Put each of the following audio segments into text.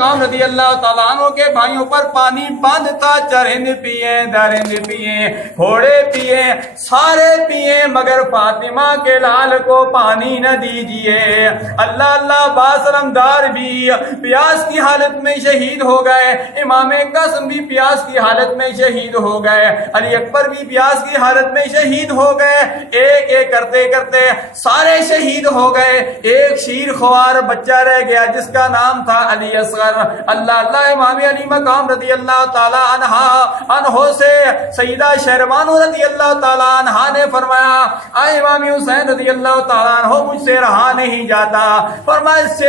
مقام رضی اللہ تعالیٰ عنہ کے بھائیوں پر پانی بند تھا، چرند پیے، درند پیے، گھوڑے پیے، سارے پیے، مگر فاطمہ کے لال کو پانی نہ دیجیے۔ اللہ اللہ عباس علمدار بھی پیاس کی حالت میں شہید ہو گئے، امام قاسم بھی پیاس کی حالت میں شہید ہو گئے، علی اکبر بھی پیاس کی حالت میں شہید ہو گئے، ایک ایک کرتے کرتے سارے شہید ہو گئے، ایک شیر خوار بچہ رہ گیا جس کا نام تھا علی اصغر۔ اللہ اللہ امام علی مقام رضی اللہ تعالی عنہ سے سیدہ شہربان رضی اللہ تعالی عنہ نے فرمایا، اے امام حسین رضی اللہ تعالی عنہ مجھ سے رہا نہیں جاتا، فرمایا اس سے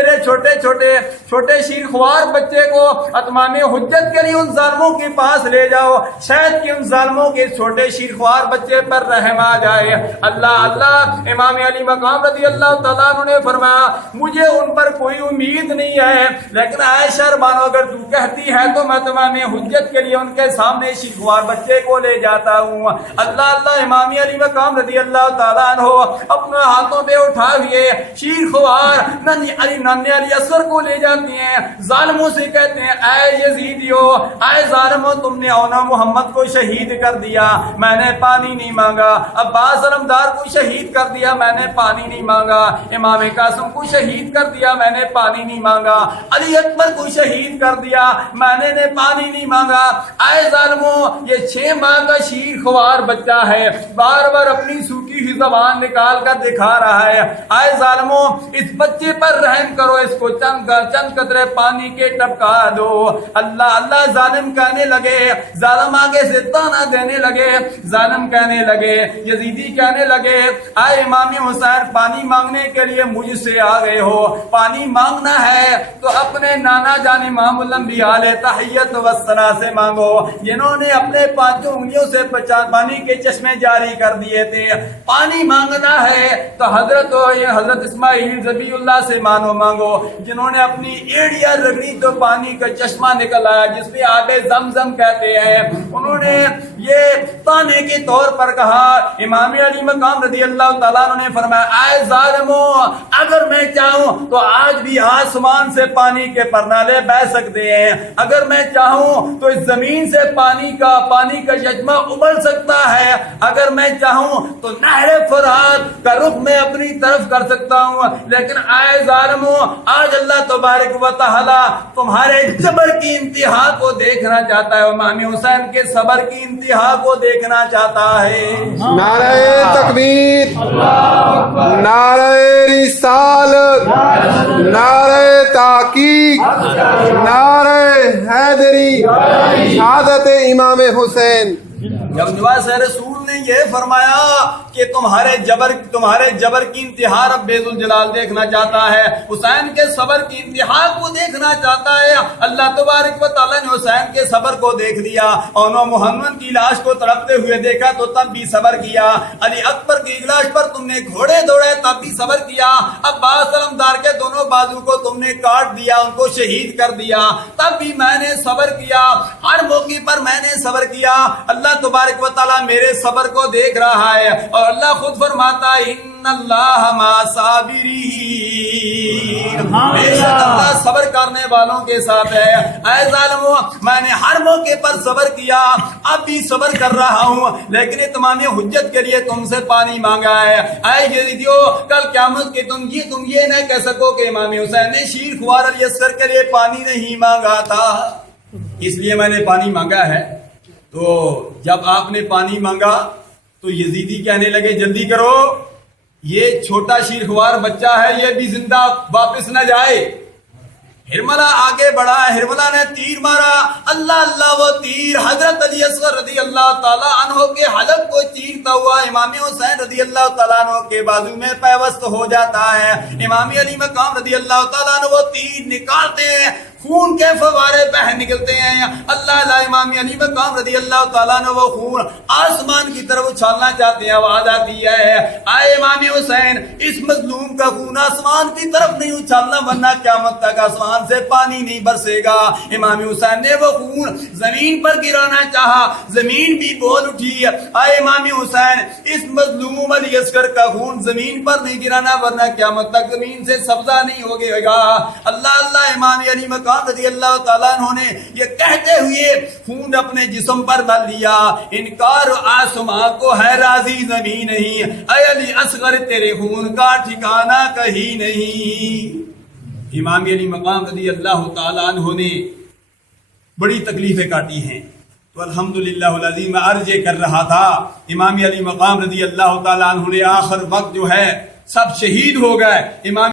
چھوٹے شیر خوار بچے کو اتمام حجت کے لیے ان ظالموں کے پاس لے جاؤ، شاید کہ ان ظالموں کے چھوٹے شیر خوار بچے پر رحم آ جائے۔ اللہ اللہ امام علی مقام رضی اللہ تعالیٰ عنہ نے فرمایا مجھے ان پر کوئی امید نہیں ہے، لیکن عائشہ بانو اگر تو کہتی ہے تو میں تمام حجت کے لیے ان کے سامنے شیر خوار بچے کو لے جاتا ہوں۔ اللہ اللہ امام علی مقام رضی اللہ تعالیٰ عنہ اپنے ہاتھوں پہ اٹھا ہوئے شیر خوار ننھے علی اصغر کو لے جاتے ہیں، ظالموں سے کہتے ہیں اے یزیدیو، اے ظالموں تم نے اونا محمد کو شہید کر دیا، میں نے پانی نہیں مانگا، عباس علمدار کو شہید کر دیا، میں نے پانی نہیں مانگا، امام قاسم کو شہید کر دیا، میں نے پانی نہیں مانگا، علی اکبر کو شہید کر دیا، میں نے پانی نہیں مانگا۔ اے ظالموں یہ 6 ماہ کا شیر خوار بچہ ہے، بار بار اپنی سوکھی ہوئی زبان نکال کر دکھا رہا ہے، اے ظالموں اس بچے پر رحم کرو، اس کو چند قطرے پانی کے ٹپکا دو۔ اللہ اللہ ظالم کہنے لگے، ظالم آگے سے تانا دینے لگے، ظالم کہنے لگے، یزیدی کہنے لگے اے امام حسین پانی مانگنے کے لیے مجھ سے آ گئے ہو، پانی مانگنا ہے تو اپنے نانا جان امام الانبیاء علیہ تحیت وثنا سے مانگو، جنہوں نے اپنے 5 انگلیوں سے پانی کے چشمے جاری کر دیے تھے۔ پانی مانگنا ہے تو حضرت اسماعیل ذبیح اللہ سے مانگو، جنہوں نے اپنی ایڑیاں رگڑی تو پانی کا چشمہ نکل آیا جس پہ آب زمزم کہتے ہیں، انہوں نے یہ تانے کے طور پر کہا۔ امام علی مقام رضی اللہ تعالیٰ عنہ نے فرمایا اے ظالموں اگر میں چاہوں تو آج بھی آسمان سے پانی کے پرنالے بہ سکتے ہیں، اگر میں چاہوں تو اس زمین سے پانی کا چشمہ ابل سکتا ہے، اگر میں چاہوں تو نہر فرات کا رخ میں اپنی طرف کر سکتا ہوں، لیکن اے ظالموں آج اللہ تبارک و تعالی تمہارے جبر کی انتہا کو دیکھنا چاہتا ہے، امام حسین کے صبر کی انتہا کو دیکھنا چاہتا ہے۔ نعرہ تکبیر، نعرہ رسالت، نعرہ تحقیق، نعرہ حیدری، شہادت امام حسین۔ جب نواز رسول نے یہ فرمایا کہ تمہارے جبر کی انتہا رب ذوالجلال دیکھنا چاہتا ہے، حسین کے صبر کی انتہا کو دیکھنا چاہتا ہے، اللہ تبارک و تعالیٰ نے حسین کے صبر کو دیکھ لیا، اور محمد کی لاش کو تڑپتے ہوئے دیکھا تو تب بھی صبر کیا، علی اکبر کی لاش پر تم نے گھوڑے دوڑے تب بھی صبر کیا، عباس علمدار کے دونوں بازو کو تم نے کاٹ دیا، ان کو شہید کر دیا، تب بھی میں نے صبر کیا، ہر موقع پر میں نے صبر کیا، اللہ تبارک و تعالیٰ میرے صبر کو دیکھ رہا ہے، اور اللہ خود فرماتا ہے ان اللہ مع صابرین، بے شک اللہ صبر کرنے والوں کے ساتھ ہے۔ اے ظالموں میں نے ہر موقع پر صبر کیا، اب بھی صبر کر رہا ہوں، لیکن تمام حجت کے لیے تم سے پانی مانگا ہے۔ اے یزیدیو کل قیامت کے تم یہ نہ کہہ سکو کہ امام حسین نے شیر خوار علی اصغر کے لیے پانی نہیں مانگا تھا، اس لیے میں نے پانی مانگا ہے۔ تو جب آپ نے پانی مانگا تو یزیدی کہنے لگے جلدی کرو، یہ چھوٹا شیر خوار بچہ ہے، یہ بھی زندہ واپس نہ جائے۔ ہرملہ آگے بڑھا، ہرملہ نے تیر مارا، اللہ اللہ وہ تیر حضرت علی اصغر رضی اللہ تعالیٰ عنہ کے حلق کو چیرتا ہوا امام حسین رضی اللہ تعالیٰ عنہ کے بازو میں پیوست ہو جاتا ہے۔ امام علی مقام رضی اللہ تعالیٰ عنہ وہ تیر نکالتے ہیں، خون کے فوارے بہ نکلتے ہیں، اللہ اللہ امام علی مقام رضی اللہ تعالیٰ عنہ وہ خون آسمان کی طرف اچھالنا چاہتے ہیں، آواز آتی ہے اے امام حسین اس مظلوم کا خون آسمان کی طرف نہیں اچھالنا ورنہ قیامت تک آسمان سے پانی نہیں برسے گا۔ امام حسین نے وہ خون زمین پر گرانا چاہا، زمین بھی بول اٹھی، اے امام حسین اس مظلوم علی اصغر کا خون زمین پر نہیں گرانا ورنہ قیامت تک زمین سے سبزہ نہیں ہوگا۔ اللہ اللہ امام علی مقام مقام رضی اللہ تعالیٰ عنہ نے یہ کہتے ہوئے خون اپنے جسم پر مل لیا، انکار آسمان کو ہے راضی زمین نہیں، اے علی اصغر تیرے خون کا ٹھکانہ کہیں نہیں۔ امام علی مقام رضی اللہ تعالیٰ عنہ نے بڑی تکلیفیں کاٹی ہیں، تو الحمدللہ العظیم میں عرض یہ کر رہا تھا، امام علی مقام رضی اللہ تعالیٰ عنہ نے آخر وقت جو ہے سب شہید ہو گئے۔ امام